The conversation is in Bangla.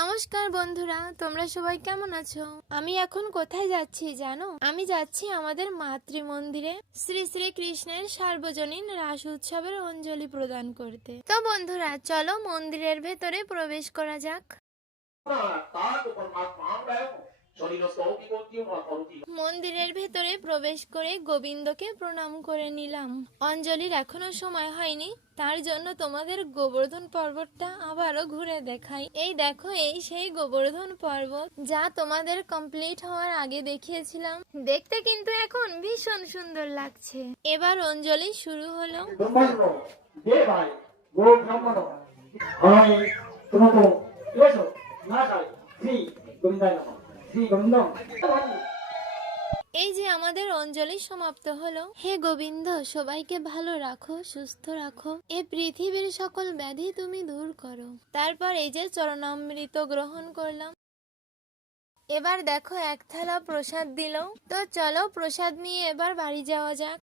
নমস্কার বন্ধুরা, তোমরা সবাই কেমন আছো? আমি এখন কোথায় যাচ্ছি জানো? আমি যাচ্ছি আমাদের মাতৃ মন্দিরে শ্রী শ্রী কৃষ্ণের সার্বজনীন রাস উৎসবের অঞ্জলি প্রদান করতে। তো বন্ধুরা, চলো মন্দিরের ভেতরে প্রবেশ করা যাক। মন্দিরের ভেতরে প্রবেশ করে গোবিন্দকে প্রণাম করে নিলাম। অঞ্জলির এখনো সময় হয়নি, তার জন্য তোমাদের গোবর্ধন পর্বতটা আবারও ঘুরে দেখাই। এই দেখো, এই সেই গোবর্ধন পর্বত যা তোমাদের কমপ্লিট হওয়ার আগে দেখিয়েছিলাম। দেখতে কিন্তু এখন ভীষণ সুন্দর লাগছে। এবার অঞ্জলি শুরু হলো। এই যে আমাদের অঞ্জলি সমাপ্ত হলো। হে গোবিন্দ, সবাইকে ভালো রাখো, সুস্থ রাখো, এ পৃথিবীর সকল ব্যাধি তুমি দূর করো। তারপর এই যে চরণামৃত গ্রহণ করলাম। এবার দেখো এক থালা প্রসাদ দিল। তো চলো প্রসাদ নিয়ে এবার বাড়ি যাওয়া যাক।